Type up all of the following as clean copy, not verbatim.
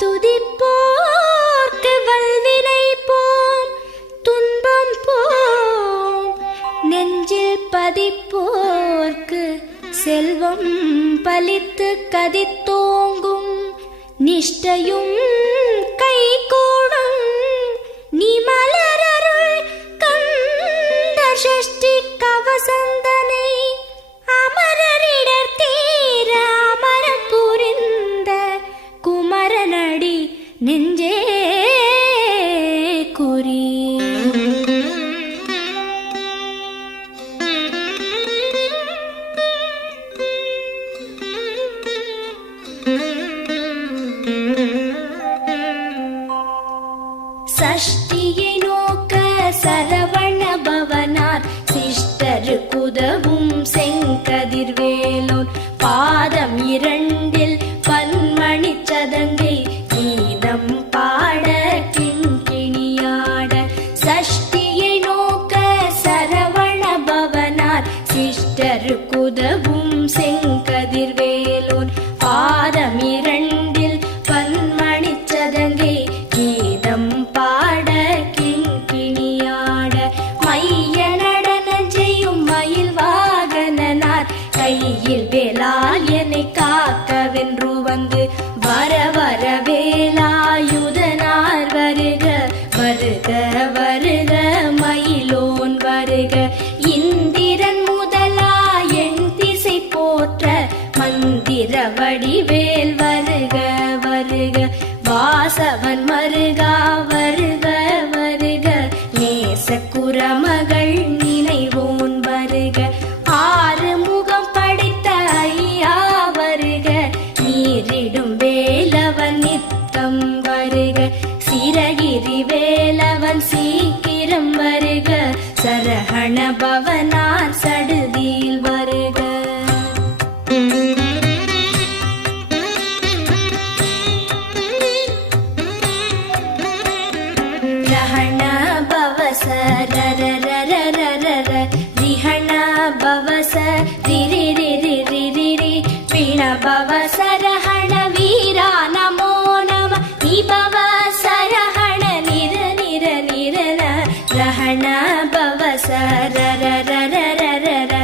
துதிப்போர்க்கு வல்வினை போம் துன்பம் போம், நெஞ்சில் பதிப்போர்க்கு செல்வம் பலித்து கதித்தோங்கும், நிஷ்டையும் கைகூடும் நீ மலரருள் கந்த சஷ்டி கவசந்தனை, அமரரிடர் தீர அமரம் புரிந்த குமரனடி நெஞ்சே குறி. சஷ்டியை நோக்க சரவண பவனார் சிஷ்டருக்குதவும் செங்கதிர்வேலோன், பாதம் இரண்டில் பன்மணி சதங்கை கீதம் பாட கிண்கிணியாட. சஷ்டியை நோக்க சரவண பவனார் சிஷ்டருக்குதவும் செங்கதிர்வேலோன், பாதம் இரண்டில் பன்மணி சதங்கை கீதம் பாட கிண்கிணியாட. மைய நடன செய்யும் மயில் வாகனனார் கையில் வேலால் என்னை காக்கவென்று வந்து, வர வர வேலாயுதனார் வருக வருக வருக மயிலோன் வருக. இந்திரன் முதலா என் திசை போற்ற மந்திர வடிவேல் வருக வருக. வாசவன் மருகா வருக வருக, நேசக்குரமகள் நினைவோன் வருக. ஆறு முகம் படைத்த ஐயா வருக, நீரிடும் வேலவன் நித்தம் வருக. சிரகிரி வேலவன் சீக்கிரம் வருக, சரஹண பவனார் சடுதியில் வருக. ரஹண பவச ரர ரர ரர ர, ரிஹண பவச ரிரி ரிரி ரிரி ரி, பிண பவச ரஹண வீரா நமோ நம, நிபவ சரஹண நிர நிர நிரன. ரஹண பவச ரர ரர ரர ர,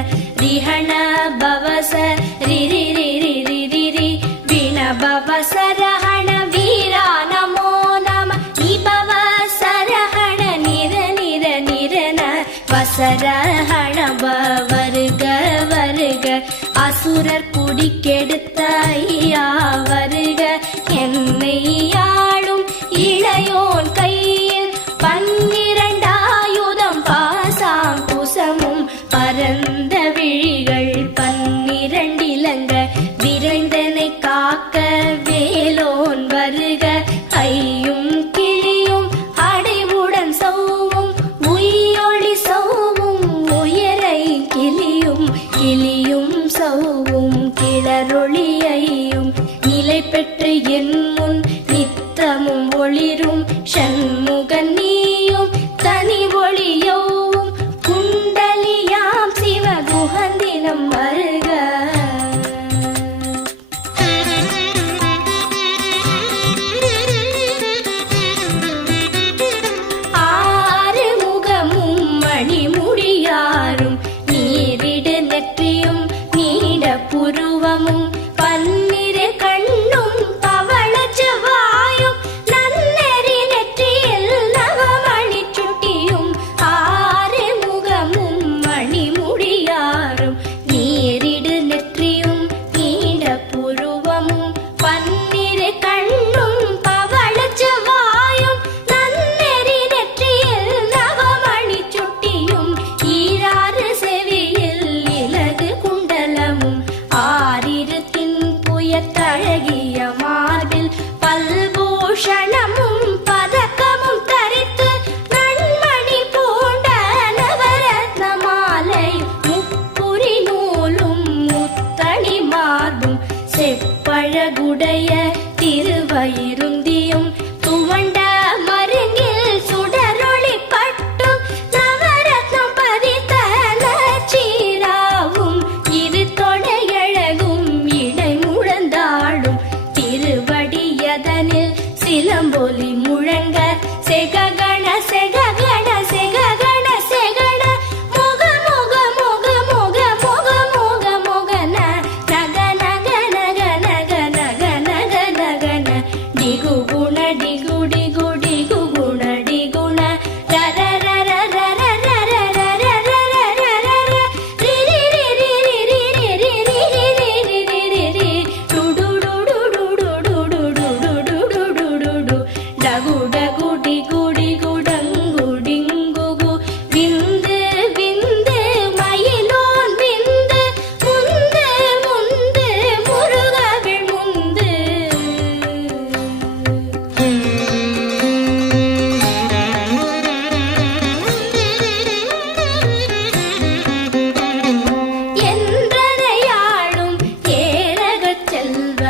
ரிஹண பவச ரிரி ரிரி ரிரி ரி, பிண பவச ரஹண வீரா நமோ நம, நிபவ சரஹண நிர நிர நிரன. வசரஹண வருக வருக, அசுரர் குடிக்கெடுத்த ஐயா வருக. என்னை ஆளும் இளையோன் கையில் பன்னிரண்டாயுதம் பாசாம் குசமும், பரந்த விழிகள் பன்னிரண்டிலங்க விரைந்தனை காக்க வேலோன் வருக. ஐயும் கிளியும் அடைவுடன் சௌவும் உயிரொளி சௌவும், உயரை கிளியும் கிளியும் சௌவும் கிளரொளியையும், நிலை பெற்று என் முன் நித்தமும் ஒளிரும் ஷண்முகன் நீயும் தனி ஒளியோவும், குண்டலியாம் சிவ குஹந்தினம் வருக. ஆறு முகமும் மணிமுடியாரும், நீரிடு நெற்றியும் நீட புருவமும், பன்னிரு கண்ணும் பவள செவ்வாயும், நன்னெறி நெற்றியில் நவமணி சுட்டியும். ஆறு முகமும் மணிமுடியாரும், நீரிடு நெற்றியும் நீட புருவமும், பன்னிரு கண்ணும் பவள செவ்வாயும், நன்னெறி நெற்றியில் நவமணி சுட்டியும். ஈராறு செவியில் இலகு குண்டலமும், ஆறிரு தின்புயத்தழகிய மார்பில் பல்பூஷணமும் பதக்கமும் தரித்து, நன்மணி பூண்ட நவரத்ன மாலை முப்புரி நூலும் முத்தணி மார்பும், செப்பழகுடைய திருவயிருந்தியும் துவண்ட மருங்கில் சுடரொளி பட்டும், நவரத்னம் பதித்த நச்சீராவும், இரு தொடையழகும் இடை முழந்தாடும் திருவடியத சிலம்பொலி முழங்க செககண செககண செககண செகண முக முக முக முக முக முக முகன நக நக நக நக நக நக நகன டிகு குண டிகு டிகு டிகு குண டிகுண ரர ரர ரர ரர ரர ரர ரர ரி ரி ரி ரி ரி ரி ரி ரி ரி ரி ரி ரி ரி டு டு டு டு டு டு டு டு டு டு டு டு டு டு டகு டகு டிகு டிகு டங்கு டிங்கு கு விந்து விந்து மயிலோன் விந்து முந்து முந்து முருகவிழ் முந்து என்றதையாளும் ஏரகச் செல்வ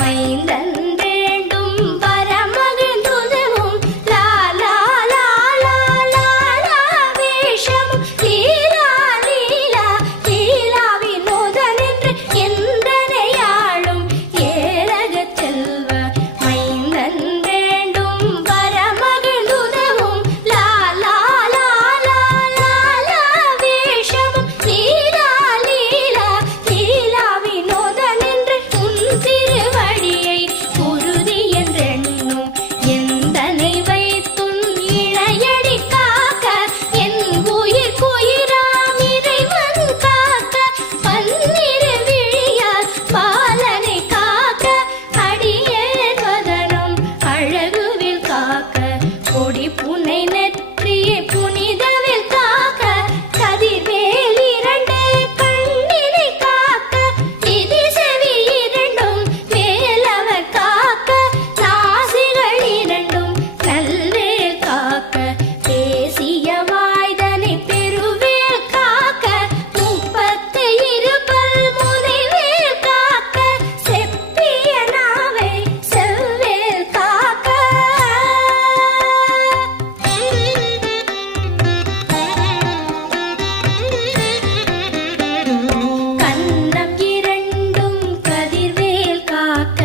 மைந்தன் வேண்டும் வரமகிழ்ந்துதவும் லாலா லாலா லாலா வேஷம் லீலா லீலா லீலா வினோதனென்று என்றதையாளும் ஏரகச் செல்வ மைந்தன் வேண்டும் வரமகிழ்ந்துதவும் லாலா லாலா லாலா வேஷம் லீலா லீலா லீலா வினோதனென்று உன் திருவடியை குருதி என்றெண்ணும் எந்தனை வைத்துன் இணையடி காக்க என் உயிர் குயிராம் இறைவன் காக்க பன்னிரு விழியால் பாலனை காக்க அடியேன் வதனம் அழகுவில் காக்க கொடி புனை நெற்றியை புனிதவில் காக்க கதிர்வேல் இரண்டு கண்ணினை காக்க நிதி செவி இரண்டும் மேலவர் காக்க நாசிகள் இரண்டும் நல்வேல் காக்க பேசிய வாய்தனை பெருவேல் காக்க முப்பத்து இருபல் முனைவேல் காக்க செப்பிய நாவை செவ்வேல் காக்க கன்னம் இரண்டும் கதிர்வேல் காக்க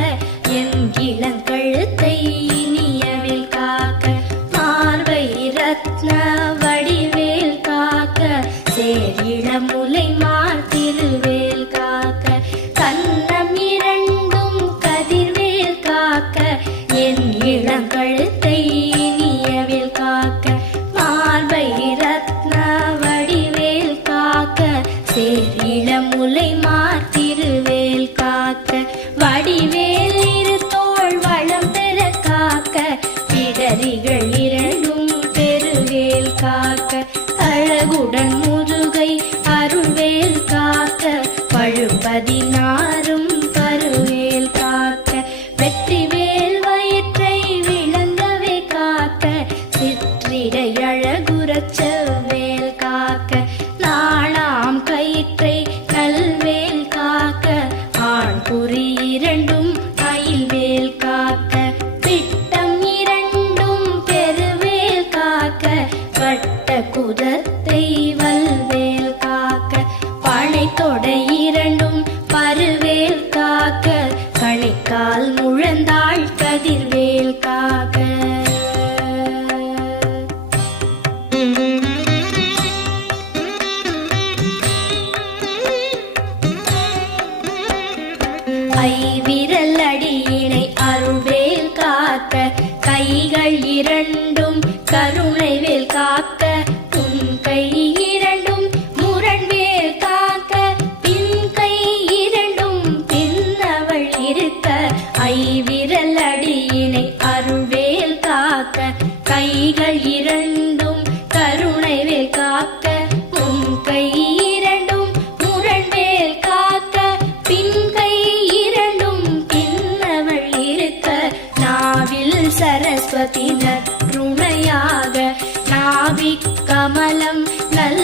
என் இளங்கழுத்தை இனியவில் காக்க மார்பை ரத்ன வடிவேல் காக்க சேரிளமுலை மார்த்திருவேல் காக்க கன்னம் இரண்டும் கதிர்வேல் காக்க என் இளங்கழுத்தை இனியவில் காக்க மார்பை ரத்ன வடிவேல் காக்க சேரிளமுலை மார்த்திருவேல் காக்க வடிவேல் இரு தோள் வளம் பெற காக்க பிடரிகள் இரண்டும் பெருவேல் காக்க அழகுடன் முருகை அருள்வேல் காக்க பழுபதினாரும் பருவேல் காக்க வெற்றிவேல் வயிற்றை விளங்கவே காக்க சிற்றிடை அழகுறச் செவ்வேல் காக்க நாளாம் கயிற்றை நல்வேல் காக்க ஆண் குறி இரண்டும் அயில்வேல் காக்க பிட்டம் இரண்டும் பெருவேல் காக்க வட்ட குதத்தை வல்வேல் காக்க பனை தொடை இரண்டும் பருவேல் காக்க கணைக்கால் முழந்தாள் கதிர்வேல் காக்க ஐவிரல் அடியினை அருள்வேல் காக்க கைகள் இரண்டும் கருணைவேல் காக்க உன் கை இரண்டும் முரண்வேல் காக்க பின் கை இரண்டும் பின்னவள் இருக்க ஐவிரல் அடியினை அருள்வேல் காக்க கைகள் இரண்டும் கருணைவேல் காக்க உன் கை இரண்டும் முரண்வேல் காக்க பின் கை இரண்டும் பின்னவள் இருக்க நாவில் சரஸ்வதி நற்றுணையாக நாவிக் கமலம் நல்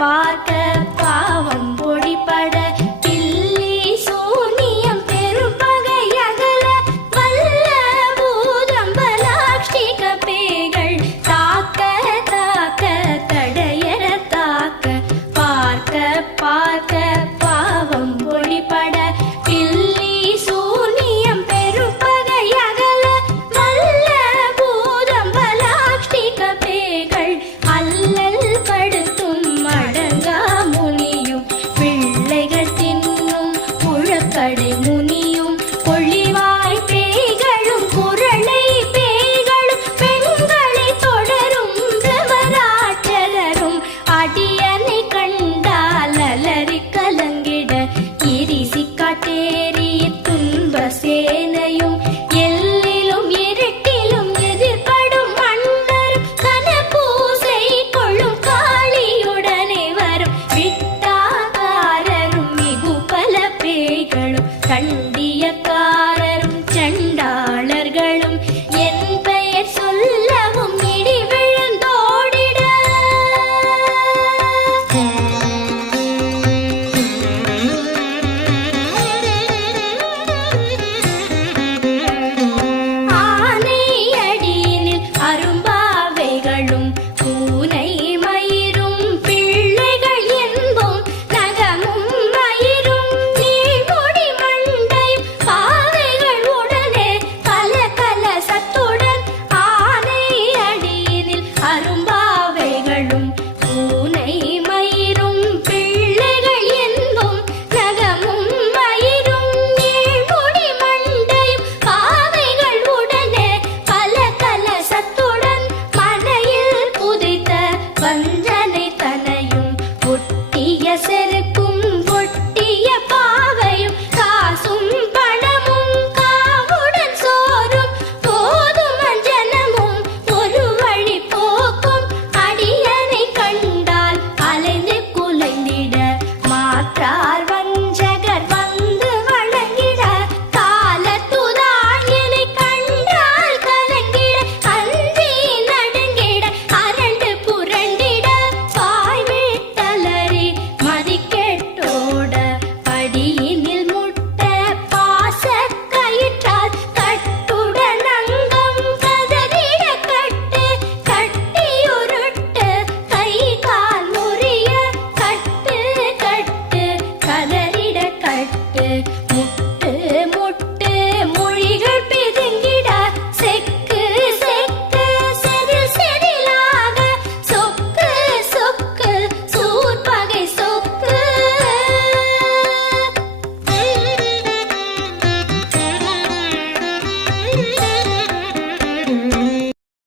பார்க்க